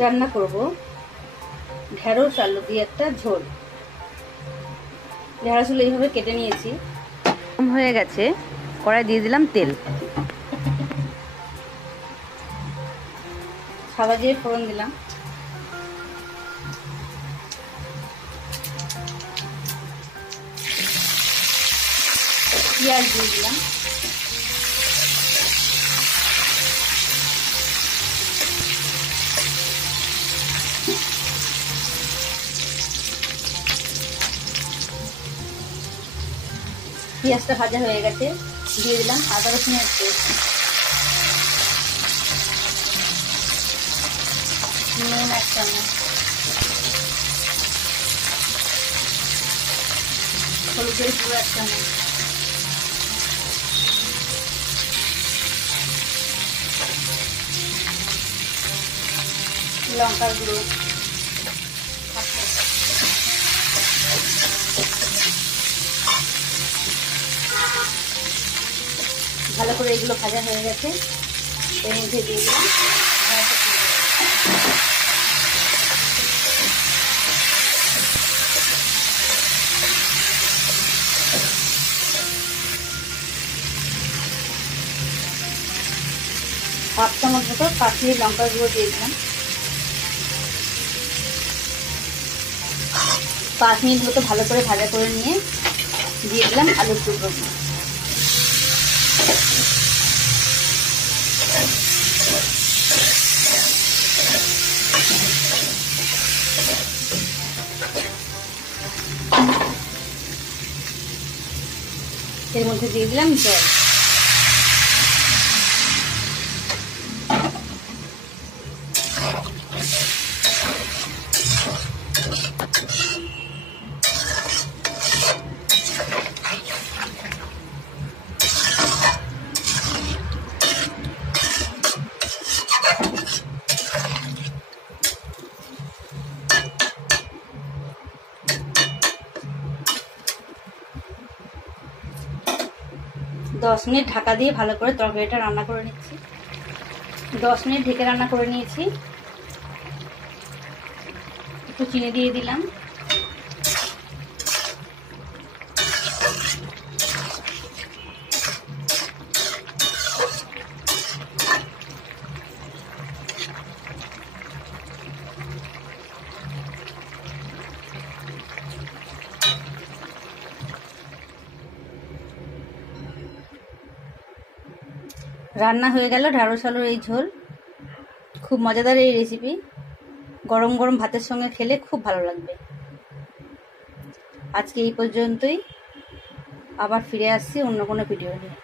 রান্না করব ঢেঁড়স আলু দিয়ে একটা ঝোল। ঢেঁড়স আলু এইভাবে কেটে নিয়েছি। গরম হয়ে গেছে, কড়াই দিয়ে দিলাম তেল। সাদা জিরে ফোড়ন দিলাম। পেঁয়াজ দিয়ে দিলাম। পেঁয়াজটা ভাজা হয়ে গেছে, দিয়ে দিলাম আদা রসুনের পেস্ট, নুন 1 চামচ, হলুদের গুঁড়ো 1 চামচ, লঙ্কার গুঁড়ো, ভালো করে এগুলো ভাজা হয়ে গেছে। এর মধ্যে দিয়ে দিলাম হাফ চামচ মতো কাশ্মীরি লঙ্কার গুঁড়ো দিয়ে দিলাম। 5 মিনিট মতো ভালো করে ভাজা করে নিয়ে দিয়ে দিলাম আলুর টুকরো। এর মধ্যে দিয়ে দিলাম জল। 10 মিনিট ঢাকা দিয়ে ভালো করে তরকারিটা রান্না করে নিচ্ছি। 10 মিনিট ঢেকে রান্না করে নিয়েছি। একটু চিনি দিয়ে দিলাম। রান্না হয়ে গেল ঢেঁড়স আলুর এই ঝোল। খুব মজাদার এই রেসিপি, গরম গরম ভাতের সঙ্গে খেলে খুব ভালো লাগবে। আজকে এই পর্যন্তই, আবার ফিরে আসছি অন্য কোনো ভিডিও নিয়ে।